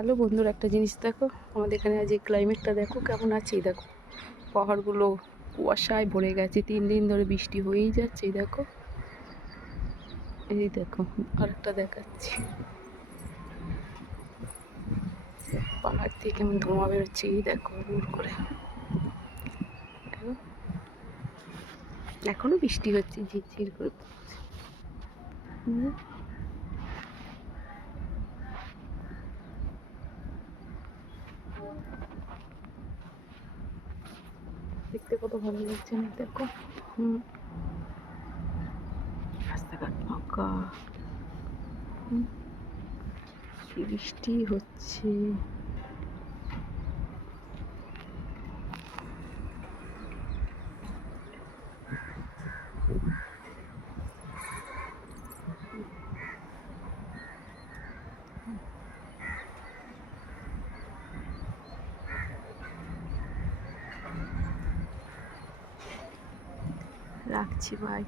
Hello বন্ধুরা, একটা জিনিস দেখো, আমাদের এখানে আজ এই ক্লাইমেটটা দেখো কেমন আছে। এই দেখো পাহাড়গুলো কুয়াশায় ভরে গেছে, 3 দিন ধরে বৃষ্টি হয়েই যাচ্ছে। এই দেখো, এই দেখো আরেকটা দেখাচ্ছি, পাহাড় থেকে কেমন ধোঁয়া বেরোচ্ছে। এই দেখো দূর করে, এখনো বৃষ্টি হচ্ছে ঝিরঝির করে পড়ছে। দেখতে কত ভালো লাগছে না? দেখো, রাস্তাঘাট ফাঁকা, বৃষ্টি হচ্ছে। রাখছি, ভাই।